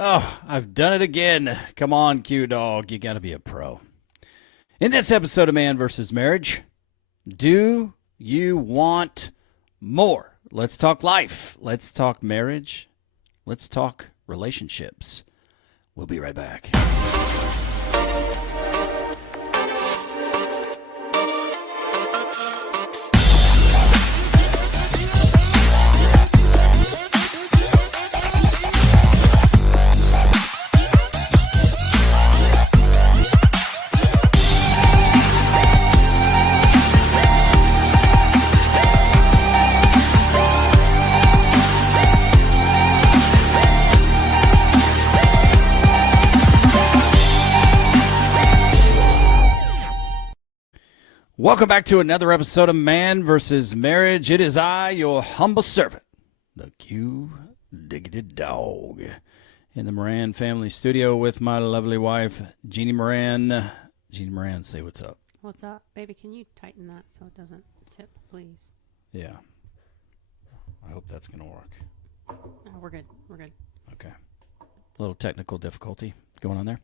Oh, I've done it again. Come on, Q-Dog. You got to be a pro. In this episode of Man vs. Marriage, do you want more? Let's talk life. Let's talk marriage. Let's talk relationships. We'll be right back. Welcome back to another episode of Man vs. Marriage. It is I, your humble servant, the Q-Diggity Dog, in the Moran family studio with my lovely wife, Jeannie Moran. Jeannie Moran, say what's up. What's up? Baby, can you tighten that so it doesn't tip, please? Yeah. I hope that's going to work. Oh, we're good. We're good. Okay. A little technical difficulty going on there.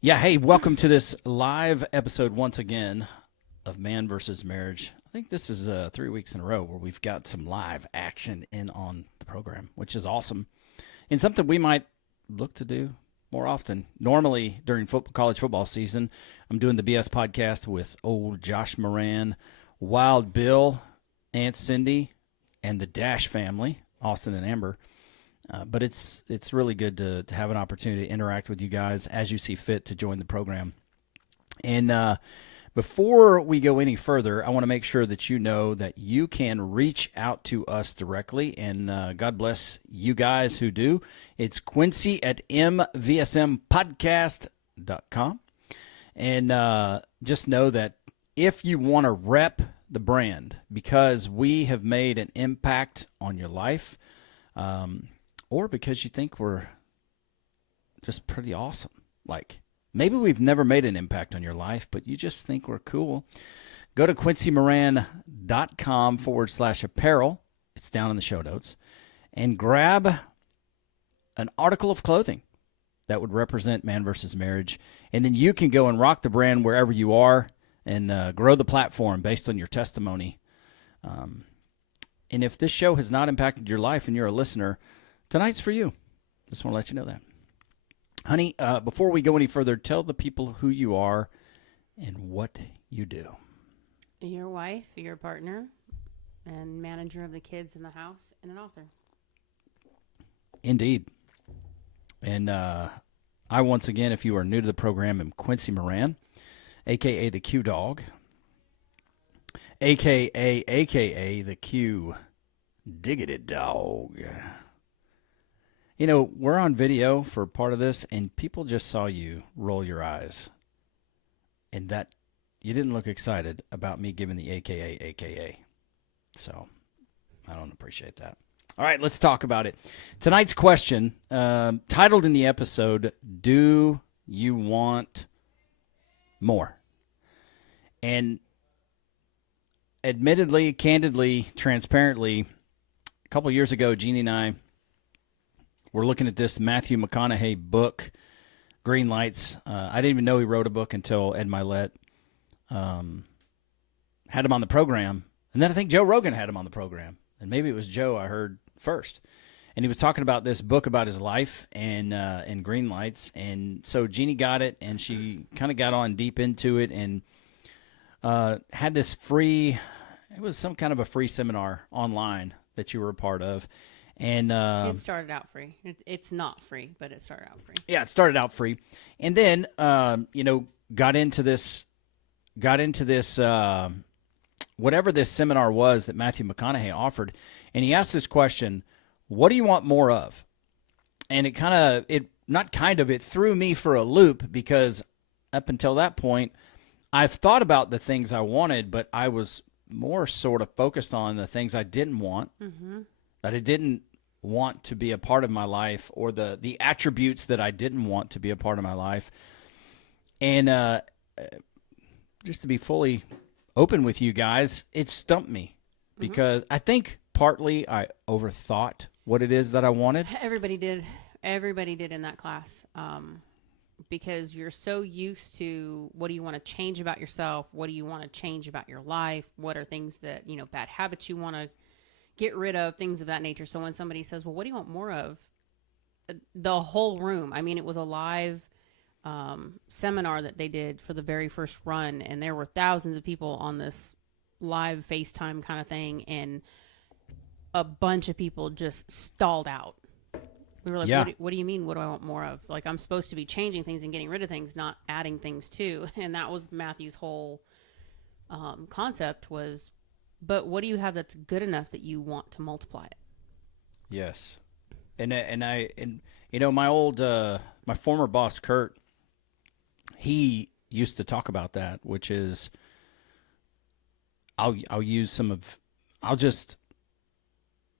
Yeah, hey, welcome to this live episode once again of Man vs. Marriage. I think this is 3 weeks in a row where we've got some live action in on the program, which is awesome. And something we might look to do more often. Normally, during college football season, I'm doing the BS podcast with old Josh Moran, Wild Bill, Aunt Cindy, and the Dash family, Austin and Amber. But it's really good to have an opportunity to interact with you guys as you see fit to join the program. And before we go any further, I want to make sure that you know that you can reach out to us directly, and God bless you guys who do. It's Quincy at mvsmpodcast.com. And just know that if you want to rep the brand because we have made an impact on your life, or because you think we're just pretty awesome, like maybe we've never made an impact on your life, but you just think we're cool, go to quincymoran.com/apparel. It's down in the show notes. And grab an article of clothing that would represent Man vs. Marriage. And then you can go and rock the brand wherever you are and grow the platform based on your testimony. And if this show has not impacted your life and you're a listener, tonight's for you. Just want to let you know that. Honey, before we go any further, tell the people who you are and what you do. Your wife, your partner, and manager of the kids in the house, and an author. Indeed. And I, once again, if you are new to the program, am Quincy Moran, a.k.a. the Q-Dog, a.k.a. the Q-Diggity Dog. we're on video for part of this, and people just saw you roll your eyes, and that you didn't look excited about me giving the AKA. So I don't appreciate that. All right, let's talk about it. Tonight's question, titled in the episode, Do You Want More? And admittedly, candidly, transparently, a couple years ago, Jeannie and I were looking at this Matthew McConaughey book, Green Lights. I didn't even know he wrote a book until Ed Milet had him on the program. And then I think Joe Rogan had him on the program. And maybe it was Joe I heard first. And he was talking about this book about his life and Green Lights. And so Jeannie got it, and she kind of got on deep into it and had this free, it was some kind of a free seminar online that you were a part of. And it started out free. It's not free, but it started out free. Yeah, it started out free. And then, got into this, whatever this seminar was that Matthew McConaughey offered. And he asked this question, what do you want more of? And it threw me for a loop, because up until that point, I've thought about the things I wanted, but I was more sort of focused on the things I didn't want, that I didn't want to be a part of my life, or the attributes that I didn't want to be a part of my life. And just to be fully open with you guys, it stumped me, because I think partly I overthought what it is that I wanted. Everybody did in that class. Because you're so used to, what do you want to change about yourself? What do you want to change about your life? What are things that, bad habits you want to get rid of, things of that nature. So when somebody says, well, what do you want more of? The whole room, it was a live seminar that they did for the very first run, and there were thousands of people on this live FaceTime kind of thing, and a bunch of people just stalled out. We were like, what do you mean, what do I want more of? Like, I'm supposed to be changing things and getting rid of things, not adding things to. And that was Matthew's whole concept was, but what do you have that's good enough that you want to multiply it? Yes. And my old, my former boss, Kurt, he used to talk about that, which is, I'll just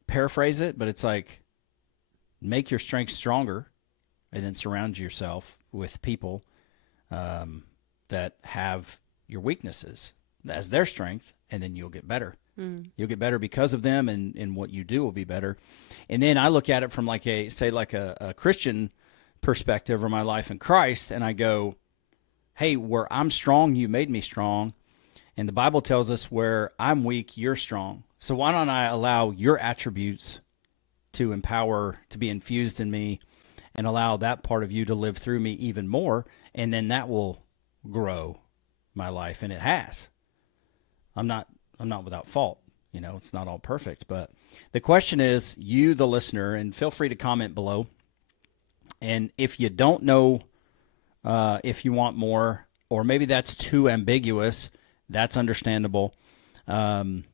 paraphrase it, but it's like, make your strengths stronger, and then surround yourself with people that have your weaknesses as their strength, and then you'll get better. You'll get better because of them, and what you do will be better. And then I look at it from like a Christian perspective, or my life in Christ, and I go, hey, where I'm strong, you made me strong. And the Bible tells us where I'm weak, you're strong. So why don't I allow your attributes to be infused in me, and allow that part of you to live through me even more, and then that will grow my life. And it has. I'm not without fault. It's not all perfect, but the question is, you, the listener, and feel free to comment below. And if you don't know if you want more, or maybe that's too ambiguous, that's understandable.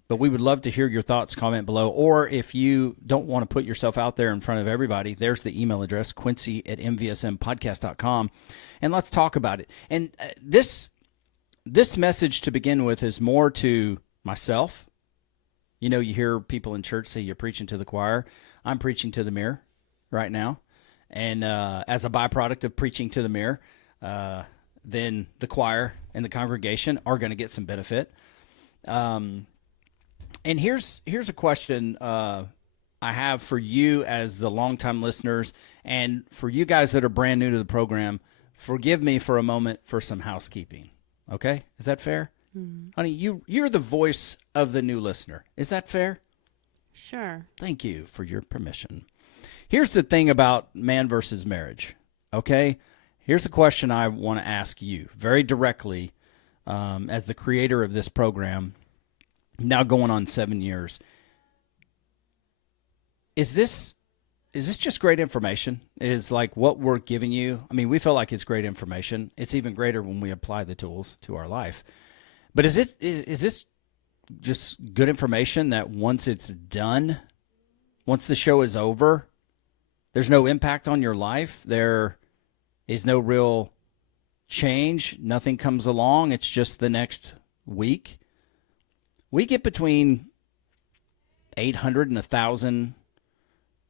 But we would love to hear your thoughts. Comment below. Or if you don't want to put yourself out there in front of everybody, there's the email address, quincy@mvsmpodcast.com. And let's talk about it. And this message to begin with is more to myself. You hear people in church say you're preaching to the choir. I'm preaching to the mirror right now. And as a byproduct of preaching to the mirror, then the choir and the congregation are going to get some benefit. And here's a question I have for you as the longtime listeners, and for you guys that are brand new to the program. Forgive me for a moment for some housekeeping. Okay, is that fair, honey? You're the voice of the new listener. Is that fair? Sure. Thank you for your permission. Here's the thing about man versus marriage. Okay, here's the question I want to ask you very directly, as the creator of this program. Now going on 7 years. Is this just great information? Is like what we're giving you? We feel like it's great information. It's even greater when we apply the tools to our life. But is this just good information that once it's done, once the show is over, There's no impact on your life. There is no real change. Nothing comes along. It's just the next week. We get between 800 and 1,000,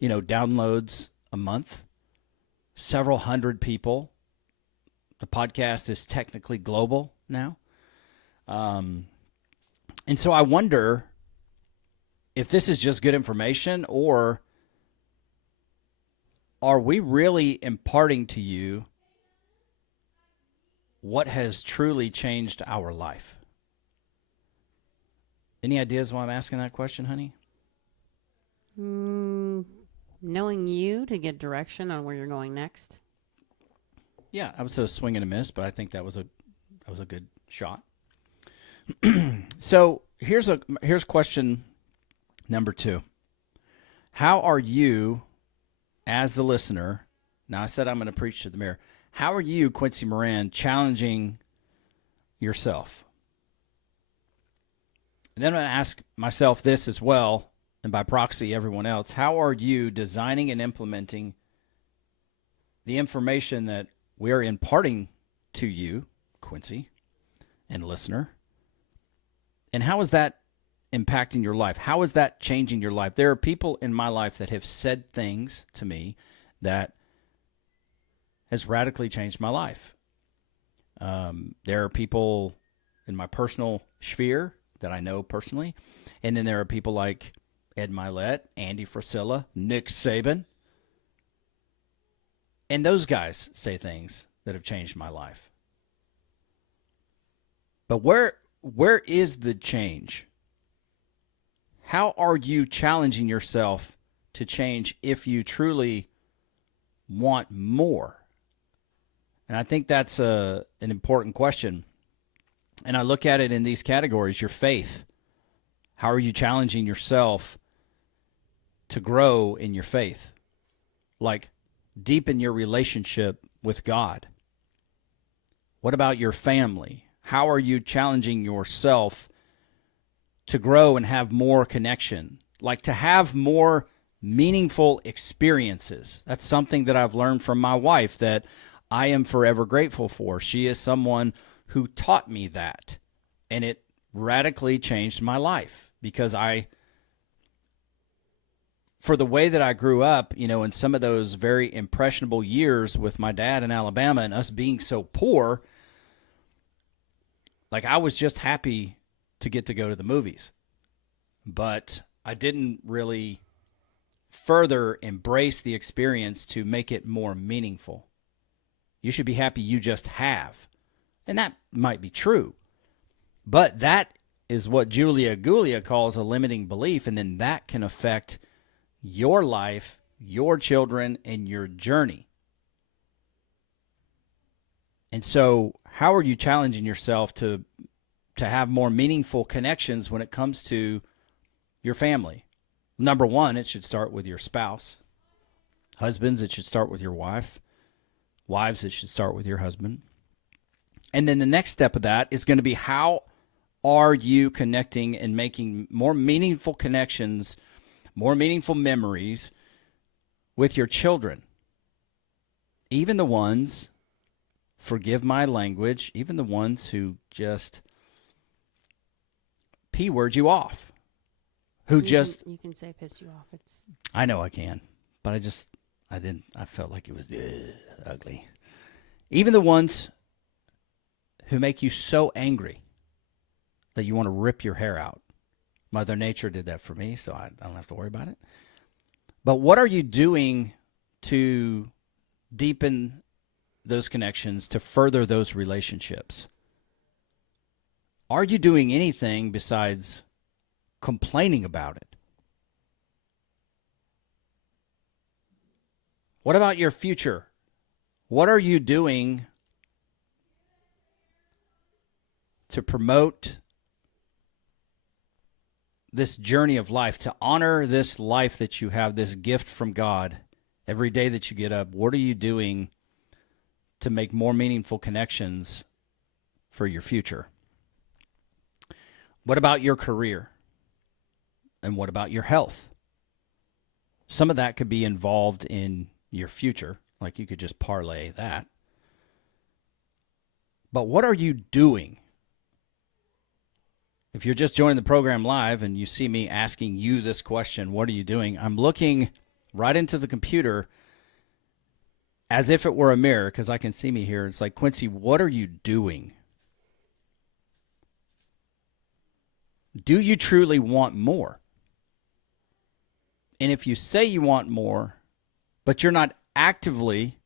downloads a month, several hundred people. The podcast is technically global now. And so I wonder if this is just good information, or are we really imparting to you what has truly changed our life? Any ideas why I'm asking that question, honey? Knowing you to get direction on where you're going next. Yeah, I was a swing and a miss, but I think that was a good shot. So here's question number 2. How are you, as the listener? Now I said I'm going to preach to the mirror. How are you, Quincy Moran, challenging yourself? And then I'm going to ask myself this as well, and by proxy, everyone else. How are you designing and implementing the information that we are imparting to you, Quincy, and listener? And how is that impacting your life? How is that changing your life? There are people in my life that have said things to me that has radically changed my life. There are people in my personal sphere that I know personally. And then there are people like Ed Milet, Andy Frisella, Nick Saban. And those guys say things that have changed my life. But where is the change? How are you challenging yourself to change if you truly want more? And I think that's an important question. And I look at it in these categories. Your faith. How are you challenging yourself to grow in your faith? Like, deepen your relationship with God. What about your family? How are you challenging yourself to grow and have more connection? Like, to have more meaningful experiences. That's something that I've learned from my wife that I am forever grateful for. She is someone who taught me that, and it radically changed my life because for the way that I grew up, in some of those very impressionable years with my dad in Alabama and us being so poor, like, I was just happy to get to go to the movies. But I didn't really further embrace the experience to make it more meaningful. You should be happy you just have. And that might be true. But that is what Julia Gulia calls a limiting belief, and then that can affect your life, your children, and your journey. And so, how are you challenging yourself to have more meaningful connections when it comes to your family? Number one, it should start with your spouse. Husbands, it should start with your wife. Wives, it should start with your husband. And then the next step of that is going to be, how are you connecting and making more meaningful connections, more meaningful memories with your children? Even the ones, forgive my language, even the ones who just P-word you off. You can say piss you off. I know I can, but I felt like it was ugly. Even the ones who make you so angry that you want to rip your hair out. Mother Nature did that for me, so I don't have to worry about it. But what are you doing to deepen those connections, to further those relationships? Are you doing anything besides complaining about it? What about your future? What are you doing to promote this journey of life, to honor this life that you have, this gift from God? Every day that you get up, what are you doing to make more meaningful connections for your future? What about your career? And what about your health? Some of that could be involved in your future. Like you could just parlay that. But what are you doing? If you're just joining the program live and you see me asking you this question, what are you doing? I'm looking right into the computer as if it were a mirror because I can see me here. It's like, Quincy, what are you doing? Do you truly want more? And if you say you want more, but you're not actively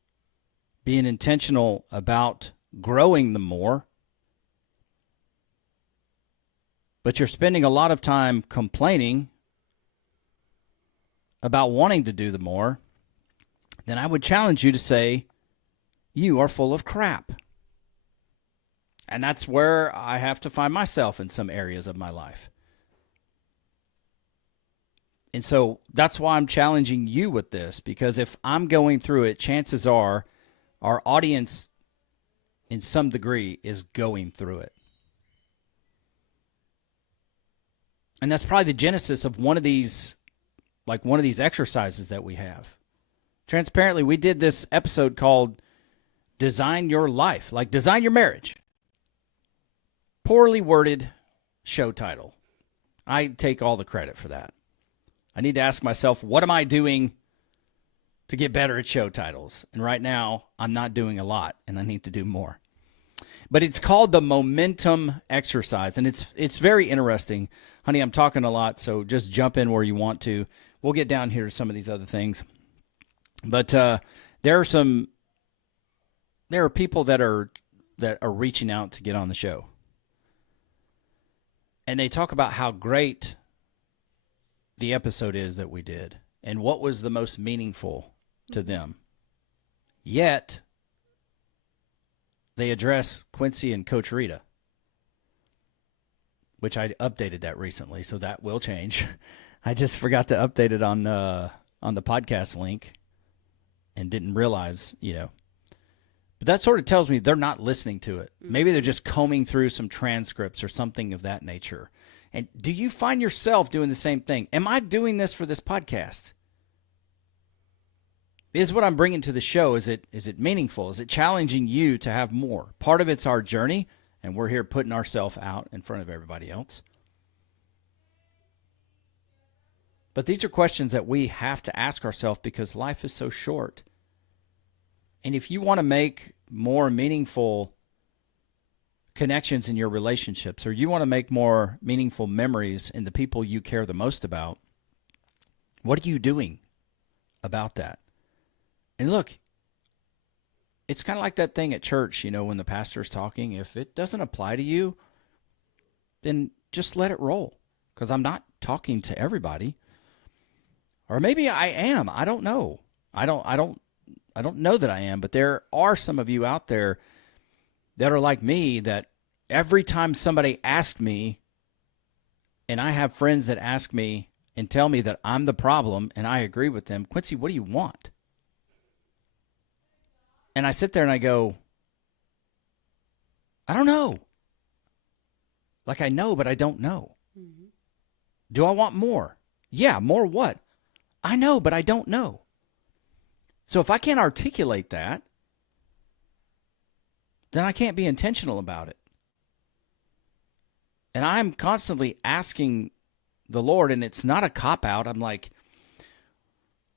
being intentional about growing the more, but you're spending a lot of time complaining about wanting to do the more, then I would challenge you to say, you are full of crap. And that's where I have to find myself in some areas of my life. And so that's why I'm challenging you with this, because if I'm going through it, chances are our audience in some degree is going through it. And that's probably the genesis of one of these exercises that we have. Transparently, we did this episode called Design Your Life, like Design Your Marriage. Poorly worded show title. I take all the credit for that. I need to ask myself, what am I doing to get better at show titles? And right now, I'm not doing a lot, and I need to do more. But it's called the momentum exercise, and it's very interesting. Honey, I'm talking a lot, so just jump in where you want to. We'll get down here to some of these other things. But there are people that are reaching out to get on the show. And they talk about how great the episode is that we did and what was the most meaningful to them. Yet, they address Quincy and Coach Rita, which I updated that recently, so that will change. I just forgot to update it on the podcast link and didn't realize, But that sort of tells me they're not listening to it. Maybe they're just combing through some transcripts or something of that nature. And do you find yourself doing the same thing? Am I doing this for this podcast? Is what I'm bringing to the show, is it meaningful? Is it challenging you to have more? Part of it's our journey, and we're here putting ourselves out in front of everybody else. But these are questions that we have to ask ourselves because life is so short. And if you want to make more meaningful connections in your relationships, or you want to make more meaningful memories in the people you care the most about, what are you doing about that? And look, it's kind of like that thing at church, when the pastor's talking. If it doesn't apply to you, then just let it roll, because I'm not talking to everybody. Or maybe I am. I don't know. I don't know that I am, but there are some of you out there that are like me, that every time somebody asks me, and I have friends that ask me and tell me that I'm the problem, and I agree with them, Quincy, what do you want? And I sit there and I go, I don't know. Like I know, but I don't know. Mm-hmm. Do I want more? Yeah, more what? I know, but I don't know. So if I can't articulate that, then I can't be intentional about it. And I'm constantly asking the Lord, and it's not a cop-out. I'm like,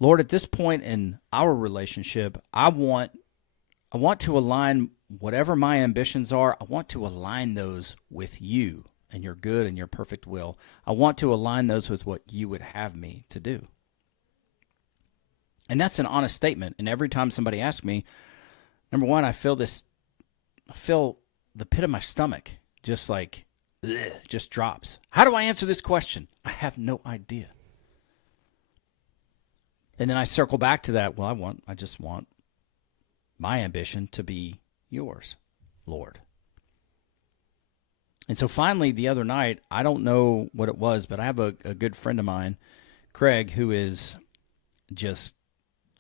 Lord, at this point in our relationship, I want to align whatever my ambitions are. I want to align those with you and your good and your perfect will. I want to align those with what you would have me to do. And that's an honest statement. And every time somebody asks me, number one, I feel the pit of my stomach just like, just drops. How do I answer this question? I have no idea. And then I circle back to that. Well, I just want my ambition to be yours, Lord. And so finally, the other night, I don't know what it was, but I have a good friend of mine, Craig, who is just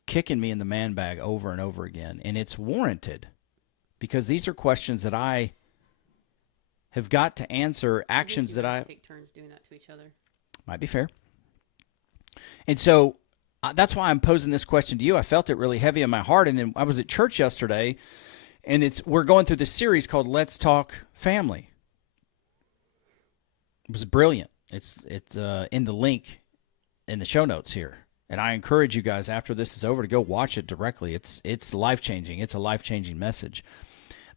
kicking me in the man bag over and over again. And it's warranted, because these are questions that I have got to answer, actions that I take turns doing that to each other. Might be fair. And so That's why I'm posing this question to you. I felt it really heavy in my heart, and then I was at church yesterday, and we're going through this series called Let's Talk Family. It was brilliant. It's in the link in the show notes here, and I encourage you guys after this is over to go watch it directly. It's life-changing. It's a life-changing message.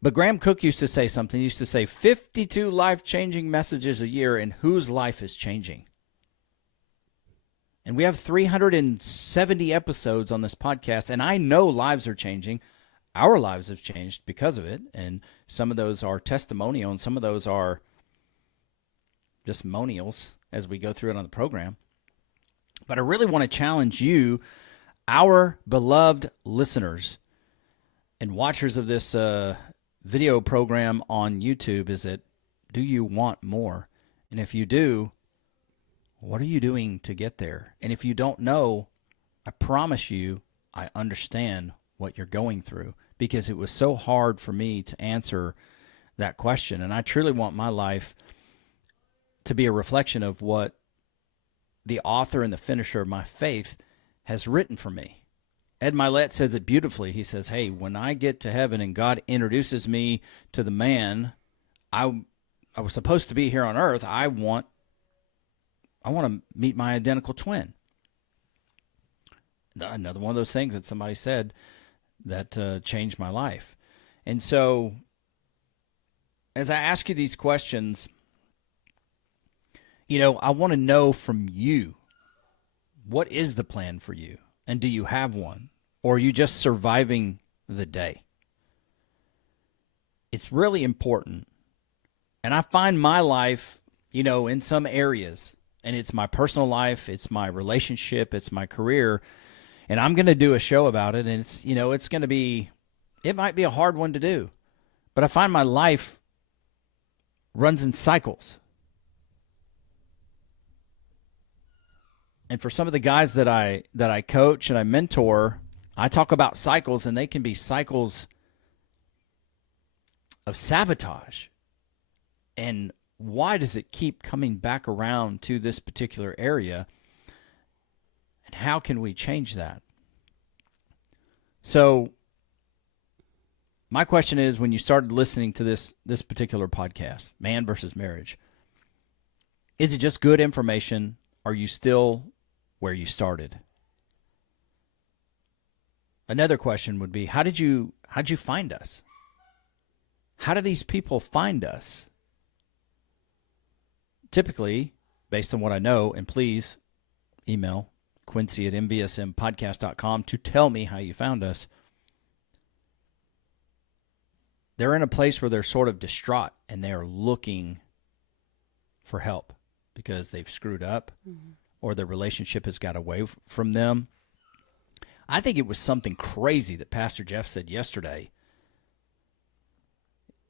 But Graham Cook used to say something. He used to say 52 life-changing messages a year, and whose life is changing? And we have 370 episodes on this podcast, and I know lives are changing. Our lives have changed because of it, and some of those are testimonial, and some of those are just monials as we go through it on the program. But I really want to challenge you, our beloved listeners and watchers of this video program on YouTube, is that do you want more? And if you do, what are you doing to get there? And if you don't know, I promise you, I understand what you're going through, because it was so hard for me to answer that question. And I truly want my life to be a reflection of what the author and the finisher of my faith has written for me. Ed Milet says it beautifully. He says, hey, when I get to heaven and God introduces me to the man I was supposed to be here on earth, I want to meet my identical twin. Another one of those things that somebody said that changed my life. And so as I ask you these questions, I want to know from you, what is the plan for you? And do you have one? Or are you just surviving the day? It's really important. And I find my life, in some areas, and it's my personal life, it's my relationship, it's my career, and I'm going to do a show about it, and it's going to be, it might be a hard one to do, but I find my life runs in cycles. And for some of the guys that I coach and I mentor, I talk about cycles, and they can be cycles of sabotage. And why does it keep coming back around to this particular area? And how can we change that? So my question is, when you started listening to this particular podcast, Man versus Marriage, is it just good information? Are you still where you started? Another question would be, how'd you find us? How do these people find us? Typically, based on what I know, and please email Quincy@mvsmpodcast.com to tell me how you found us. They're in a place where they're sort of distraught, and they are looking for help because they've screwed up, or their relationship has got away from them. I think it was something crazy that Pastor Jeff said yesterday.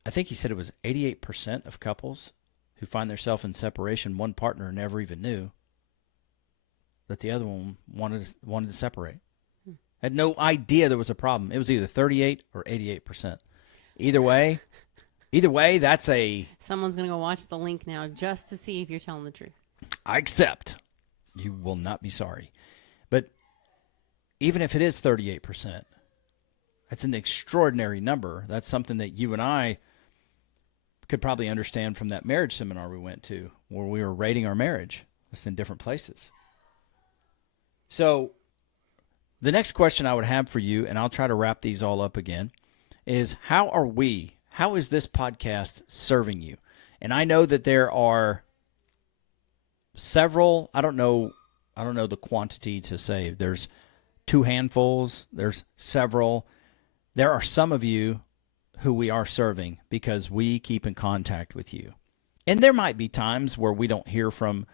I think he said it was 88% of couples who find themselves in separation, one partner never even knew that the other one wanted to separate. Had no idea there was a problem. It was either 38 or 88%. Either way, that's a... Someone's going to go watch the link now just to see if you're telling the truth. I accept. You will not be sorry. But even if it is 38%, that's an extraordinary number. That's something that you and I could probably understand from that marriage seminar we went to, where we were rating our marriage, just in different places. So the next question I would have for you, and I'll try to wrap these all up again, is how is this podcast serving you? And I know that there are several, I don't know the quantity to say. There's 2 handfuls, there's several. There are some of you who we are serving because we keep in contact with you. And there might be times where we don't hear from,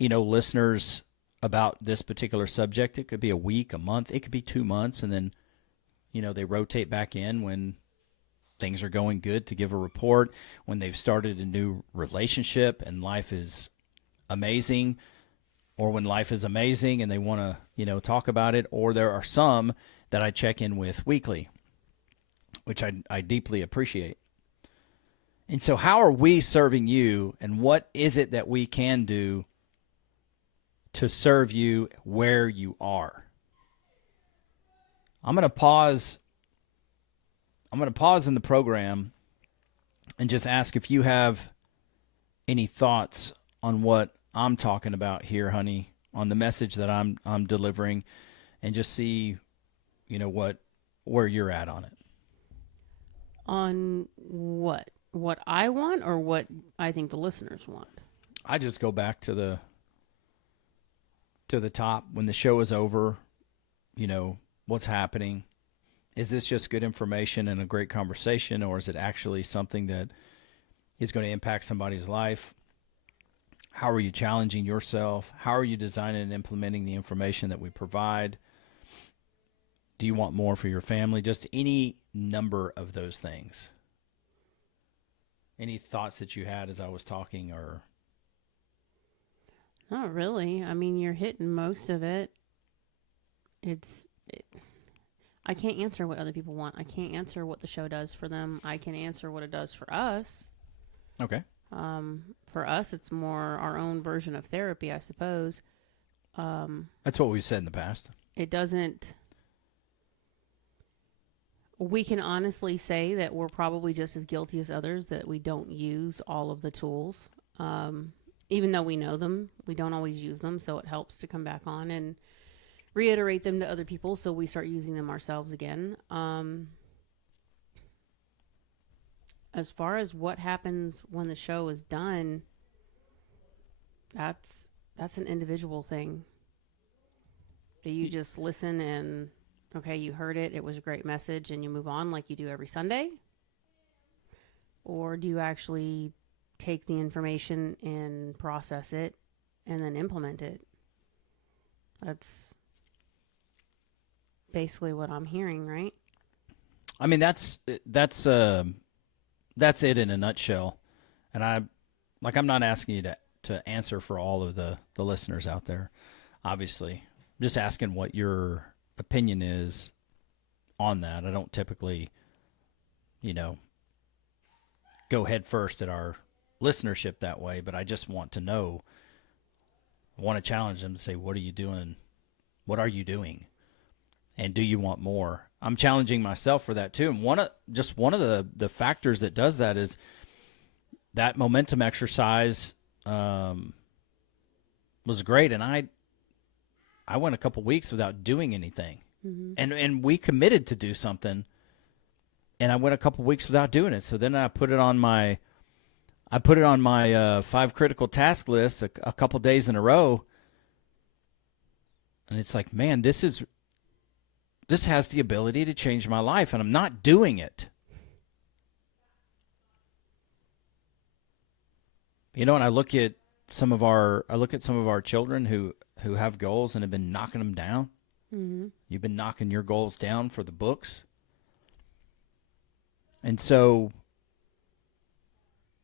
listeners about this particular subject. It could be a week, a month, it could be 2 months, and then, they rotate back in when things are going good to give a report, when they've started a new relationship and life is amazing, or when life is amazing and they want to, talk about it. Or there are some that I check in with weekly, which I deeply appreciate. And so how are we serving you, and what is it that we can do to serve you where you are? I'm going to pause. I'm going to pause in the program and just ask if you have any thoughts on what I'm talking about here, honey, on the message that I'm delivering, and just see, where you're at on it. On what? What I want or what I think the listeners want? I just go back to the top when the show is over, what's happening. Is this just good information and a great conversation, or is it actually something that is going to impact somebody's life? How are you challenging yourself? How are you designing and implementing the information that we provide? Do you want more for your family? Just any number of those things. Any thoughts that you had as I was talking, or? Not really. I mean, you're hitting most of it. I can't answer what other people want. I can't answer what the show does for them. I can answer what it does for us. Okay. For us, it's more our own version of therapy, I suppose. That's what we've said in the past. It doesn't. We can honestly say that we're probably just as guilty as others, that we don't use all of the tools. Even though we know them, we don't always use them. So it helps to come back on and reiterate them to other people so we start using them ourselves again. As far as what happens when the show is done, that's an individual thing. Do you just listen and, okay, you heard it, it was a great message, and you move on like you do every Sunday? Or do you actually take the information and process it and then implement it? That's basically what I'm hearing, right? I mean, that's it in a nutshell. And I'm not asking you to answer for all of the listeners out there, obviously. I'm just asking what your opinion is on that. I don't typically, go head first at our listenership that way, but I just want to know. I want to challenge them to say, what are you doing? What are you doing? And do you want more? I'm challenging myself for that too. And one of the factors that does that is that momentum exercise was great. And I went a couple weeks without doing anything. Mm-hmm. And we committed to do something, and I went a couple weeks without doing it. So then I put it on my 5 critical task list a couple days in a row. And it's like, man, this has the ability to change my life, and I'm not doing it. And I look at some of our children who have goals and have been knocking them down. Mm-hmm. You've been knocking your goals down for the books. And so,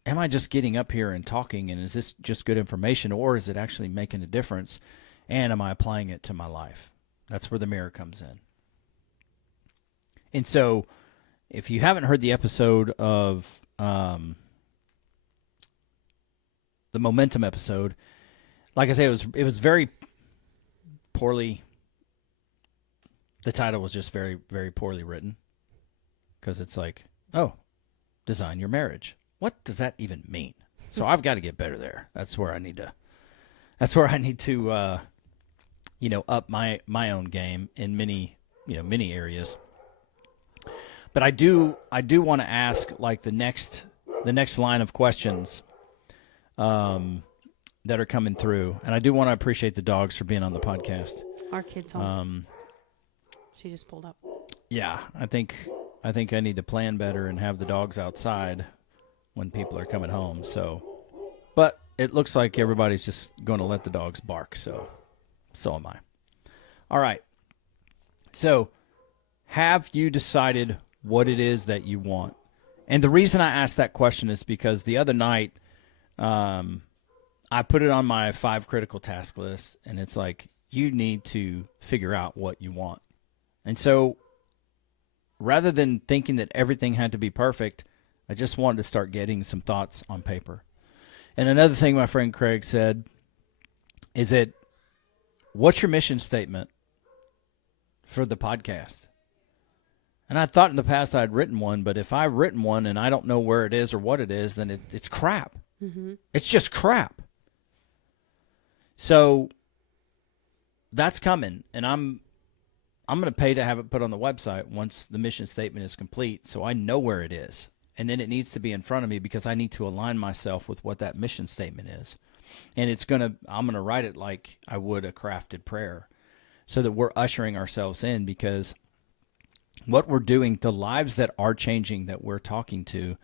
am I just getting up here and talking, and is this just good information, or is it actually making a difference, and am I applying it to my life? That's where the mirror comes in. And so, if you haven't heard the episode of the momentum episode, like I say, it was very poorly. The title was just very, very poorly written, because it's like, oh, design your marriage. What does that even mean? So I've got to get better there. That's where I need to. Up my own game in many areas. But I do want to ask, like, the next line of questions that are coming through, and I do want to appreciate the dogs for being on the podcast. Our kid's home. She just pulled up. Yeah, I think I need to plan better and have the dogs outside when people are coming home. So, but it looks like everybody's just going to let the dogs bark. So am I. All right. So, have you decided what it is that you want? And the reason I asked that question is because the other night, I put it on my 5 critical task list, and it's like, you need to figure out what you want. And so, rather than thinking that everything had to be perfect, I just wanted to start getting some thoughts on paper. And another thing my friend Craig said is that, what's your mission statement for the podcast? And I thought in the past I'd written one, but if I've written one and I don't know where it is or what it is, then it's crap. Mm-hmm. It's just crap. So that's coming, and I'm going to pay to have it put on the website once the mission statement is complete, so I know where it is. And then it needs to be in front of me because I need to align myself with what that mission statement is. And I'm going to write it like I would a crafted prayer so that we're ushering ourselves in, because what we're doing, the lives that are changing that we're talking to,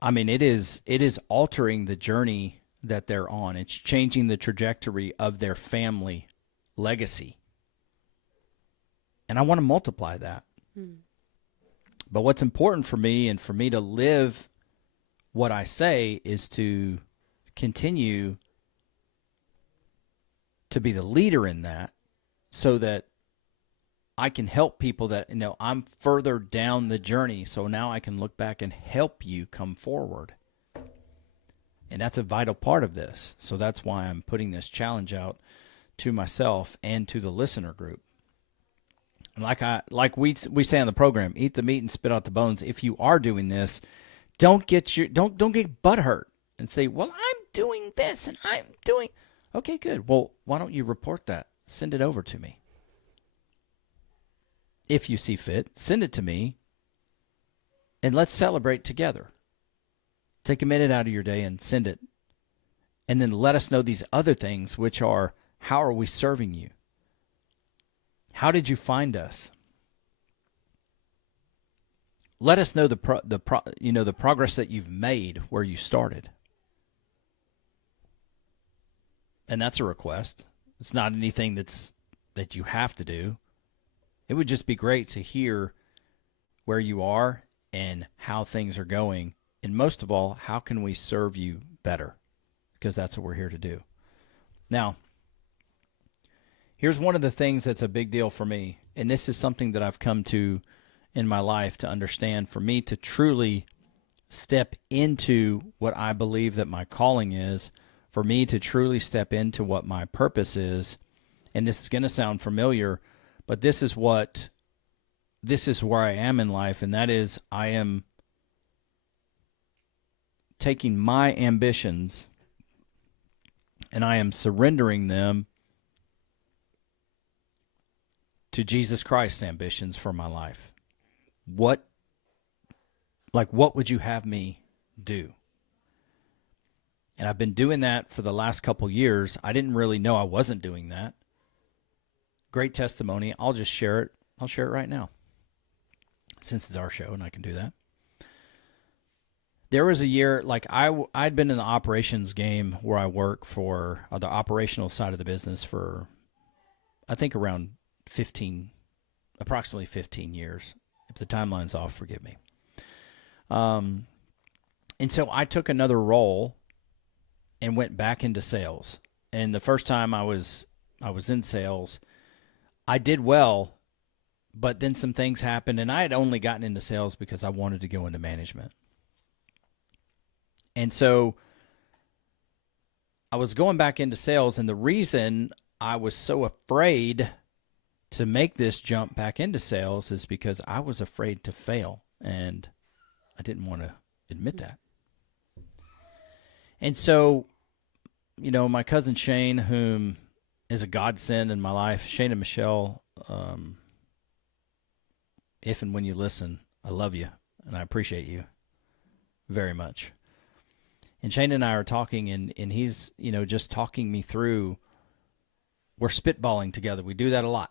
I mean, it is altering the journey that they're on. It's changing the trajectory of their family legacy. And I want to multiply that. But what's important for me, and for me to live what I say, is to continue to be the leader in that, so that I can help people that, I'm further down the journey. So now I can look back and help you come forward. And that's a vital part of this. So that's why I'm putting this challenge out to myself and to the listener group. And like we say on the program, eat the meat and spit out the bones. If you are doing this, don't get butthurt and say, well, I'm doing this and I'm doing. Okay, good. Well, why don't you report that? Send it over to me. If you see fit, send it to me, and let's celebrate together. Take a minute out of your day and send it. And then let us know these other things, which are, how are we serving you? How did you find us? Let us know the progress that you've made where you started. And that's a request. It's not anything that you have to do. It would just be great to hear where you are and how things are going. And most of all, how can we serve you better? Because that's what we're here to do. Now, here's one of the things that's a big deal for me. And this is something that I've come to in my life to understand. For me to truly step into what I believe that my calling is, for me to truly step into what my purpose is, and this is going to sound familiar, but this is where I am in life, and that is, I am taking my ambitions and I am surrendering them to Jesus Christ's ambitions for my life. What would you have me do? And I've been doing that for the last couple years. I didn't really know I wasn't doing that. Great testimony. I'll just share it. I'll share it right now, since it's our show and I can do that. There was a year, I'd been in the operations game where I work for the operational side of the business for, I think, around approximately 15 years. If the timeline's off, forgive me. And so I took another role and went back into sales. And the first time I was in sales, I did well, but then some things happened, and I had only gotten into sales because I wanted to go into management. And so I was going back into sales, and the reason I was so afraid to make this jump back into sales is because I was afraid to fail, and I didn't want to admit that. And so, my cousin Shane, whom is a godsend in my life, Shane and Michelle, if and when you listen, I love you, and I appreciate you very much. And Shane and I are talking, and he's, just talking me through, we're spitballing together. We do that a lot.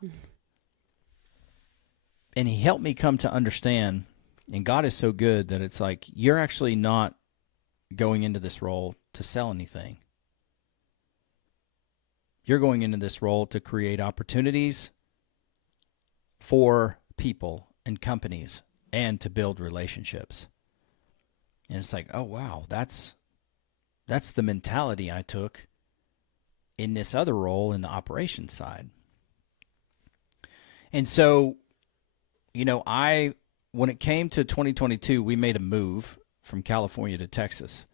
And he helped me come to understand, and God is so good that it's like, you're actually not going into this role to sell anything. You're going into this role to create opportunities for people and companies and to build relationships. And it's like, oh, wow, that's the mentality I took in this other role in the operations side. And so, when it came to 2022, we made a move from California to Texas.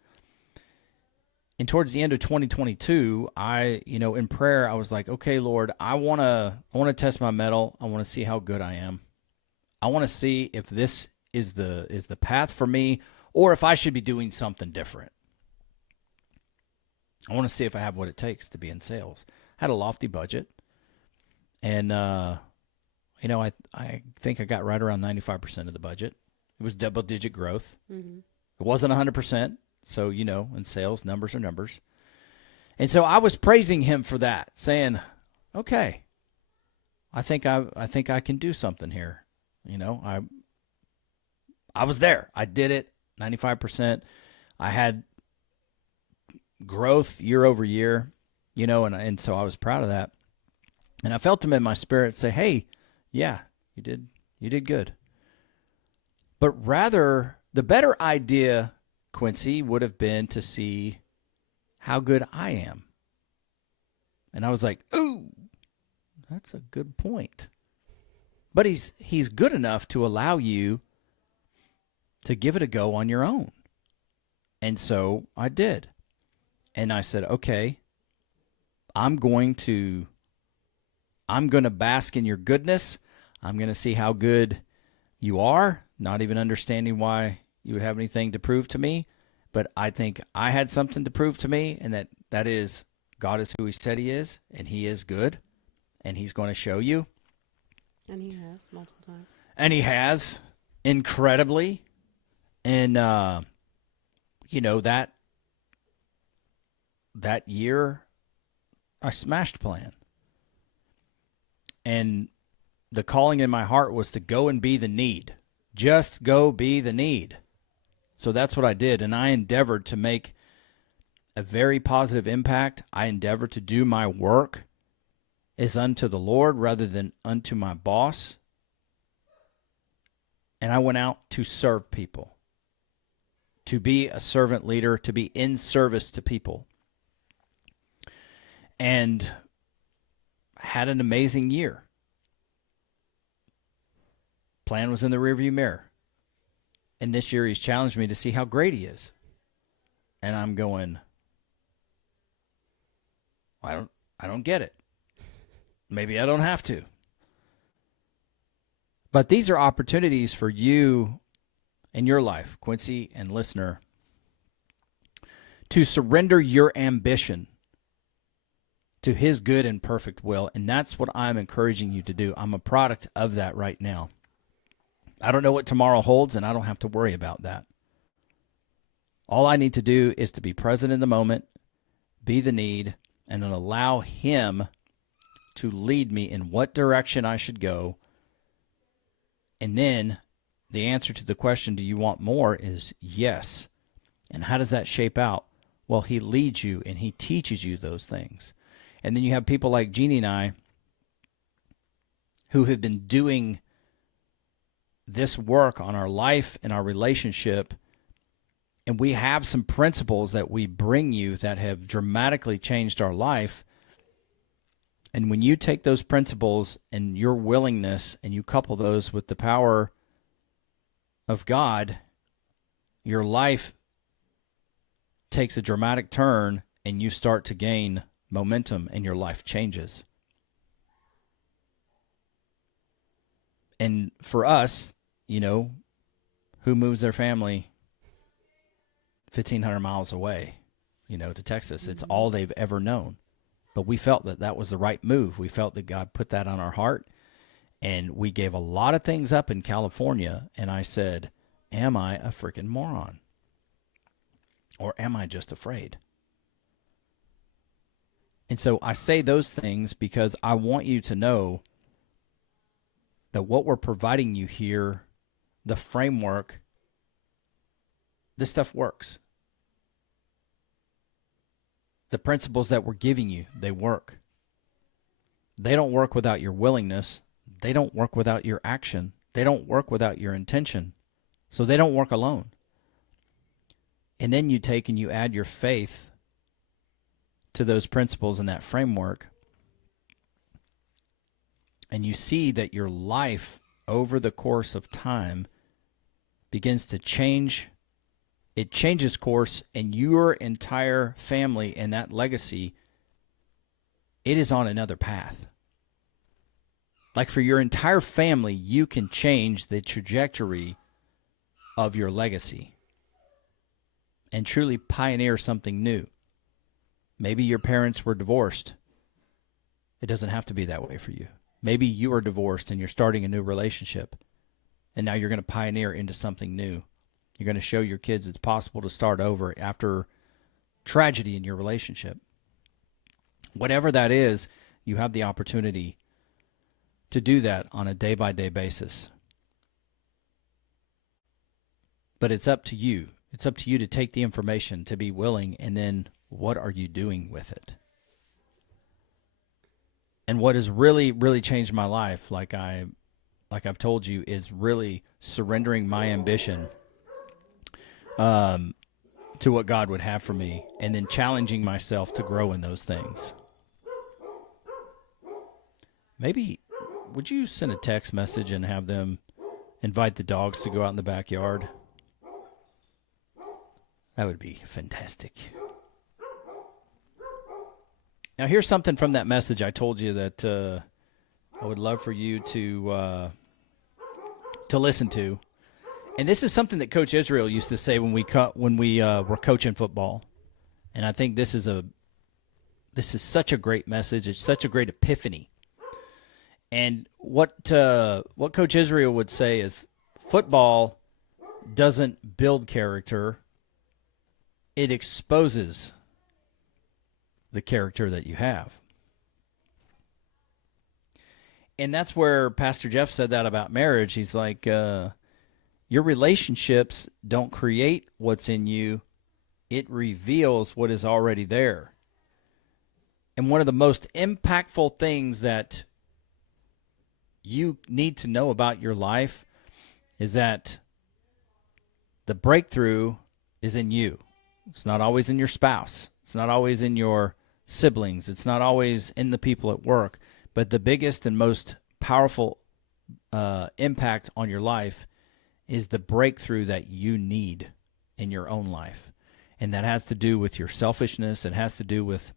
And towards the end of 2022, in prayer, I was like, okay, Lord, I want to test my mettle. I want to see how good I am. I want to see if this is the path for me, or if I should be doing something different. I want to see if I have what it takes to be in sales. I had a lofty budget, and I think I got right around 95% of the budget. It was double-digit growth. Mm-hmm. It wasn't 100%. So, in sales, numbers are numbers. And so I was praising him for that, saying, okay, I think I can do something here. I was there. I did it, 95%. I had growth year over year, and so I was proud of that. And I felt him in my spirit say, hey, yeah, you did good. But rather, the better idea, Quincy, would have been to see how good I am. And I was like, ooh, that's a good point. But he's good enough to allow you to give it a go on your own. And so I did. And I said, okay, I'm going to bask in your goodness. I'm going to see how good you are, not even understanding why you would have anything to prove to me. But I think I had something to prove to me, and that is God is who he said he is, and he is good, and he's going to show you. And he has multiple times. And he has, incredibly. And, that year, I smashed plan. And the calling in my heart was to go and be the need. Just go be the need. So that's what I did, and I endeavored to make a very positive impact. I endeavored to do my work as unto the Lord rather than unto my boss. And I went out to serve people, to be a servant leader, to be in service to people. And had an amazing year. Plan was in the rearview mirror. And this year he's challenged me to see how great he is. And I'm going, I don't get it. Maybe I don't have to. But these are opportunities for you in your life, Quincy and listener, to surrender your ambition to his good and perfect will. And that's what I'm encouraging you to do. I'm a product of that right now. I don't know what tomorrow holds, and I don't have to worry about that. All I need to do is to be present in the moment, be the need, and then allow him to lead me in what direction I should go. And then the answer to the question, do you want more, is yes. And how does that shape out? Well, he leads you and he teaches you those things. And then you have people like Jeannie and I who have been doing this work on our life and our relationship, and we have some principles that we bring you that have dramatically changed our life. And when you take those principles and your willingness and you couple those with the power of God, your life takes a dramatic turn and you start to gain momentum and your life changes. And for us, who moves their family 1,500 miles away, to Texas? It's all they've ever known. But we felt that that was the right move. We felt that God put that on our heart. And we gave a lot of things up in California. And I said, am I a freaking moron? Or am I just afraid? And so I say those things because I want you to know that what we're providing you here, the framework, this stuff works. The principles that we're giving you, they work. They don't work without your willingness. They don't work without your action. They don't work without your intention. So they don't work alone. And then you take and you add your faith to those principles and that framework. And you see that your life over the course of time begins to change it changes course, and your entire family and that legacy, it is on another path. Like for your entire family, you can change the trajectory of your legacy and truly pioneer something new. Maybe your parents were divorced. It doesn't have to be that way for you. Maybe you are divorced and you're starting a new relationship, and now you're going to pioneer into something new. You're going to show your kids it's possible to start over after tragedy in your relationship. Whatever that is, you have the opportunity to do that on a day-by-day basis. But it's up to you. It's up to you to take the information, to be willing, and then what are you doing with it? And what has really, really changed my life, like I've told you, is really surrendering my ambition to what God would have for me, and then challenging myself to grow in those things. Maybe, would you send a text message and have them invite the dogs to go out in the backyard? That would be fantastic. Now, here's something from that message I told you that I would love for you to listen to. And this is something that Coach Israel used to say when we were coaching football. And I think this is such a great message. It's such a great epiphany. And what Coach Israel would say is, football doesn't build character. It exposes the character that you have. And that's where Pastor Jeff said that about marriage. He's like, your relationships don't create what's in you. It reveals what is already there. And one of the most impactful things that you need to know about your life is that the breakthrough is in you. It's not always in your spouse. It's not always in your siblings. It's not always in the people at work. But the biggest and most powerful impact on your life is the breakthrough that you need in your own life. And that has to do with your selfishness. It has to do with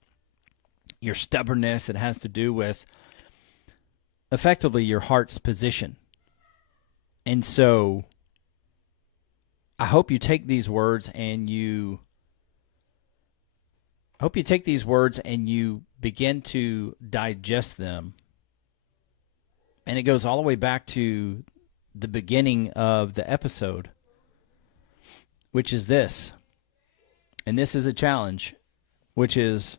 your stubbornness. It has to do with effectively your heart's position. And so I hope you take these words and you begin to digest them. And it goes all the way back to the beginning of the episode, which is this. And this is a challenge, which is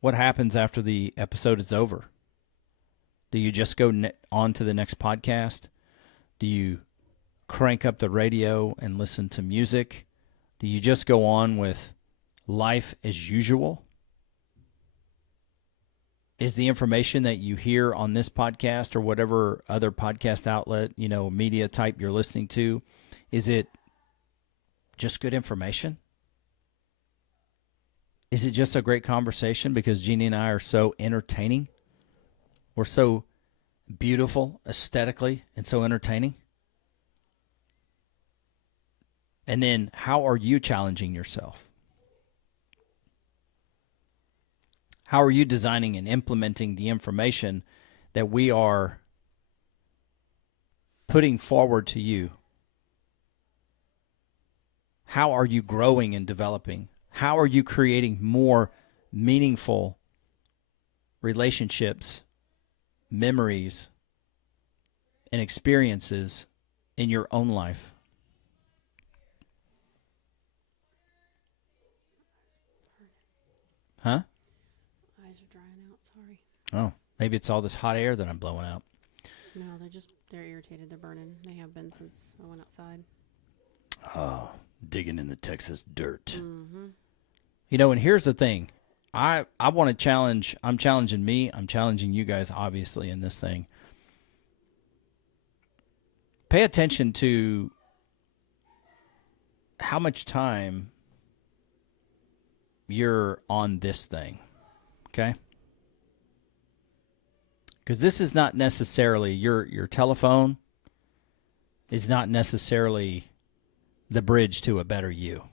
what happens after the episode is over. Do you just go on to the next podcast? Do you crank up the radio and listen to music? Do you just go on with life as usual? Is the information that you hear on this podcast or whatever other podcast outlet, media type you're listening to, is it just good information? Is it just a great conversation because Jeannie and I are so entertaining? We're so beautiful aesthetically and so entertaining? And then how are you challenging yourself? How are you designing and implementing the information that we are putting forward to you? How are you growing and developing? How are you creating more meaningful relationships, memories, and experiences in your own life? Huh? Eyes are drying out, sorry. Oh, maybe it's all this hot air that I'm blowing out. No, they're irritated. They're burning. They have been since I went outside. Oh, digging in the Texas dirt. Mm-hmm. And here's the thing. I want to challenge. I'm challenging me. I'm challenging you guys, obviously, in this thing. Pay attention to how much time you're on this thing, okay? Because this is not necessarily your telephone is not necessarily the bridge to a better you.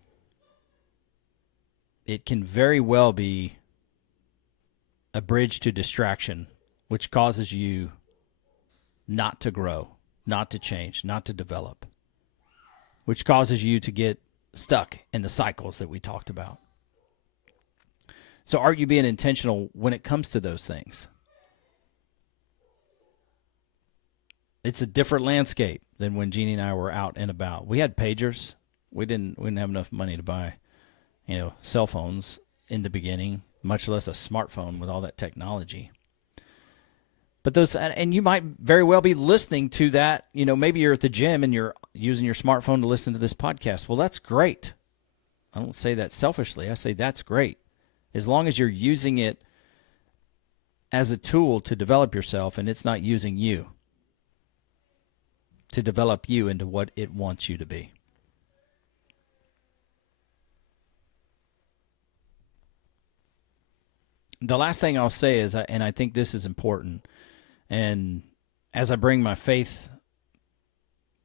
it can very well be a bridge to distraction, which causes you not to grow, not to change, not to develop, which causes you to get stuck in the cycles that we talked about. So are you being intentional when it comes to those things? It's a different landscape than when Jeannie and I were out and about. We had pagers. We didn't have enough money to buy, cell phones in the beginning, much less a smartphone with all that technology. But those, and you might very well be listening to that. Maybe you're at the gym and you're using your smartphone to listen to this podcast. Well, that's great. I don't say that selfishly. I say that's great. As long as you're using it as a tool to develop yourself and it's not using you to develop you into what it wants you to be. The last thing I'll say is, and I think this is important, and as I bring my faith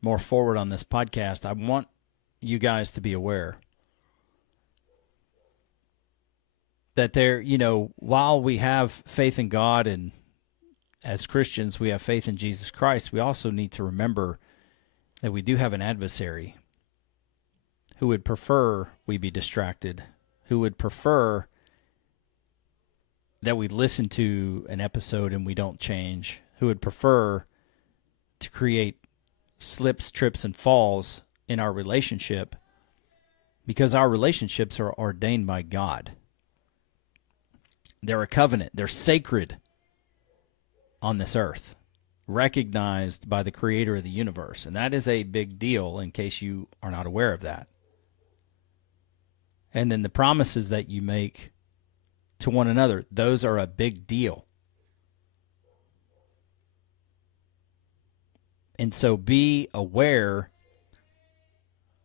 more forward on this podcast, I want you guys to be aware that while we have faith in God and as Christians we have faith in Jesus Christ, we also need to remember that we do have an adversary who would prefer we be distracted, who would prefer that we listen to an episode and we don't change, who would prefer to create slips, trips, and falls in our relationship because our relationships are ordained by God. They're a covenant. They're sacred on this earth, recognized by the creator of the universe. And that is a big deal in case you are not aware of that. And then the promises that you make to one another, those are a big deal. And so be aware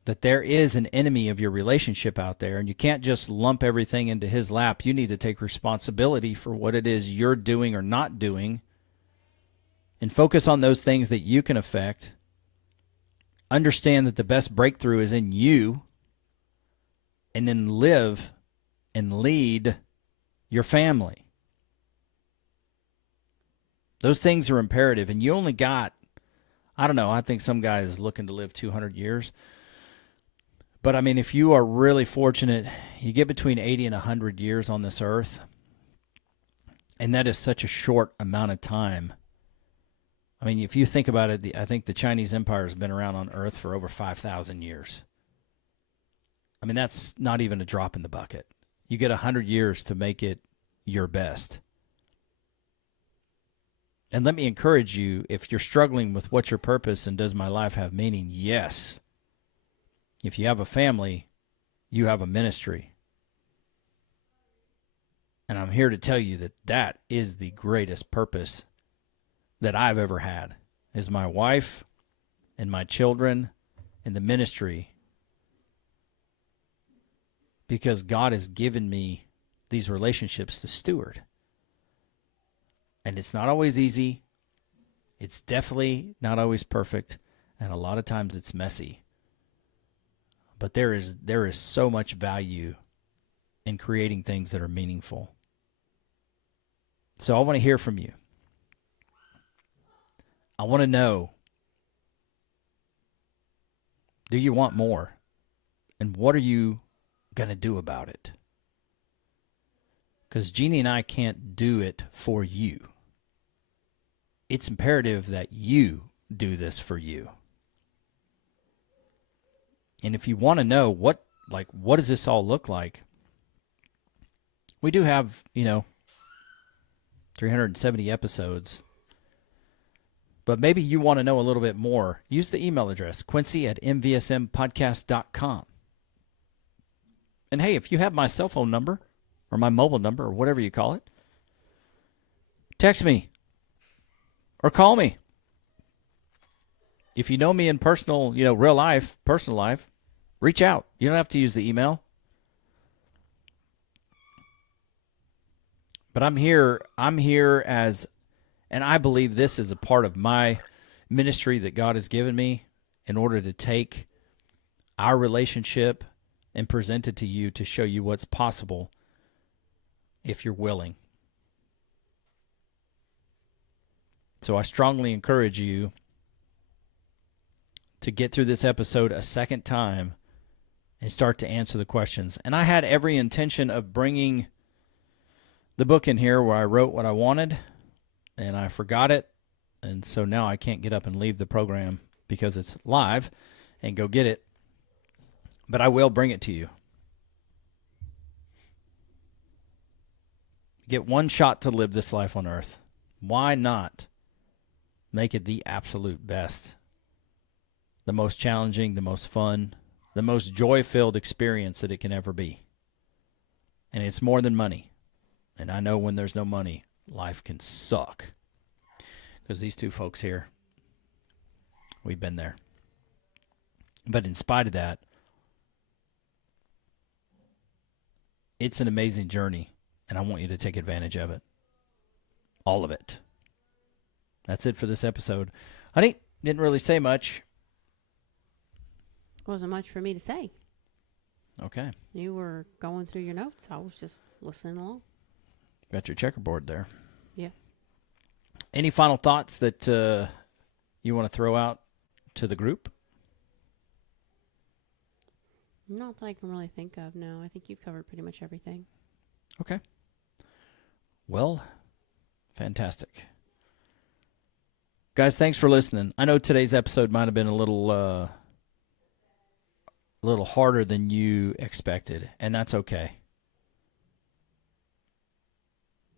that there is an enemy of your relationship out there, and you can't just lump everything into his lap. You need to take responsibility for what it is you're doing or not doing and focus on those things that you can affect. Understand that the best breakthrough is in you, and then live and lead your family. Those things are imperative, and you only got, I think some guy is looking to live 200 years. But, if you are really fortunate, you get between 80 and 100 years on this earth, and that is such a short amount of time. If you think about it, I think the Chinese Empire has been around on earth for over 5,000 years. That's not even a drop in the bucket. You get 100 years to make it your best. And let me encourage you, if you're struggling with what's your purpose and does my life have meaning, yes. If you have a family, you have a ministry. And I'm here to tell you that that is the greatest purpose that I've ever had, is my wife and my children and the ministry. Because God has given me these relationships to steward. And it's not always easy. It's definitely not always perfect. And a lot of times it's messy. But there is so much value in creating things that are meaningful. So I want to hear from you. I want to know, do you want more? And what are you going to do about it? Because Jeannie and I can't do it for you. It's imperative that you do this for you. And if you want to know what does this all look like, we do have, 370 episodes. But maybe you want to know a little bit more. Use the email address, quincy@mvsmpodcast.com. And hey, if you have my cell phone number or my mobile number or whatever you call it, text me or call me. If you know me in personal life, reach out. You don't have to use the email. But I'm here as, and I believe this is a part of my ministry that God has given me in order to take our relationship and presented to you to show you what's possible if you're willing. So I strongly encourage you to get through this episode a second time and start to answer the questions. And I had every intention of bringing the book in here where I wrote what I wanted, and I forgot it. And so now I can't get up and leave the program because it's live and go get it. But I will bring it to you. Get one shot to live this life on earth. Why not make it the absolute best? The most challenging, the most fun, the most joy-filled experience that it can ever be. And it's more than money. And I know when there's no money, life can suck. Because these two folks here, we've been there. But in spite of that, it's an amazing journey, and I want you to take advantage of it. All of it. That's it for this episode. Honey, didn't really say much. Wasn't much for me to say. Okay. You were going through your notes. I was just listening along. Got your checkerboard there. Yeah. Any final thoughts that you want to throw out to the group? Not that I can really think of, no. I think you've covered pretty much everything. Okay. Well, fantastic. Guys, thanks for listening. I know today's episode might have been a little harder than you expected, and that's okay.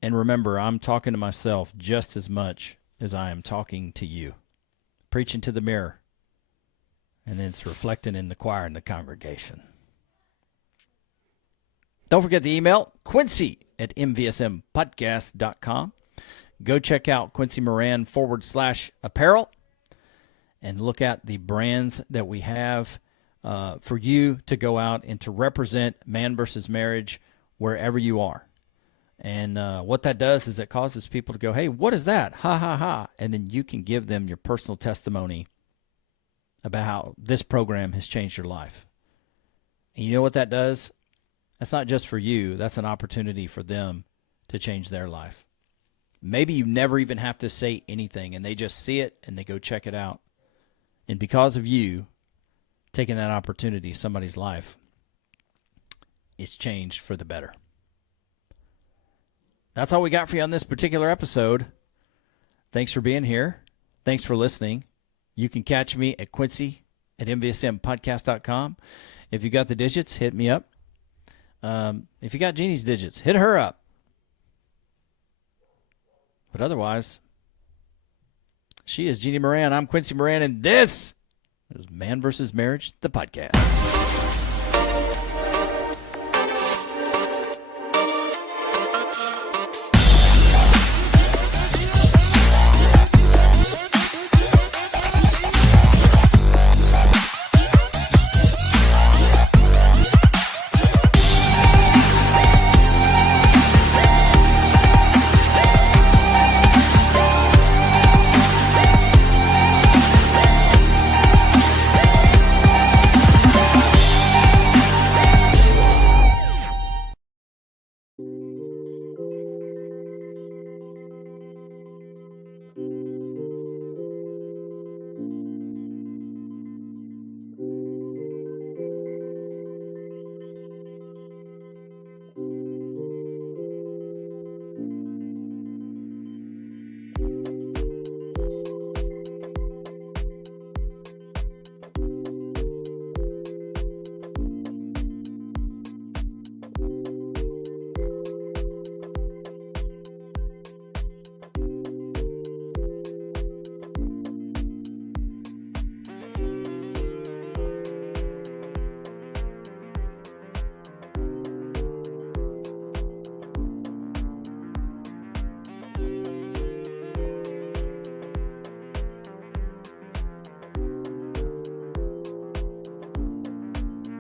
And remember, I'm talking to myself just as much as I am talking to you. Preaching to the mirror. And then it's reflecting in the choir and the congregation. Don't forget the email, Quincy@mvsmpodcast.com. Go check out Quincy Moran /apparel and look at the brands that we have for you to go out and to represent man versus marriage wherever you are. And what that does is it causes people to go, hey, what is that? Ha, ha, ha. And then you can give them your personal testimony about how this program has changed your life. And you know what that does? That's not just for you. That's an opportunity for them to change their life. Maybe you never even have to say anything, and they just see it, and they go check it out. And because of you taking that opportunity, somebody's life is changed for the better. That's all we got for you on this particular episode. Thanks for being here. Thanks for listening. You can catch me at Quincy@mvsmpodcast.com. If you got the digits, hit me up. If you got Jeannie's digits, hit her up. But otherwise, she is Jeannie Moran. I'm Quincy Moran, and this is Man vs. Marriage, the podcast.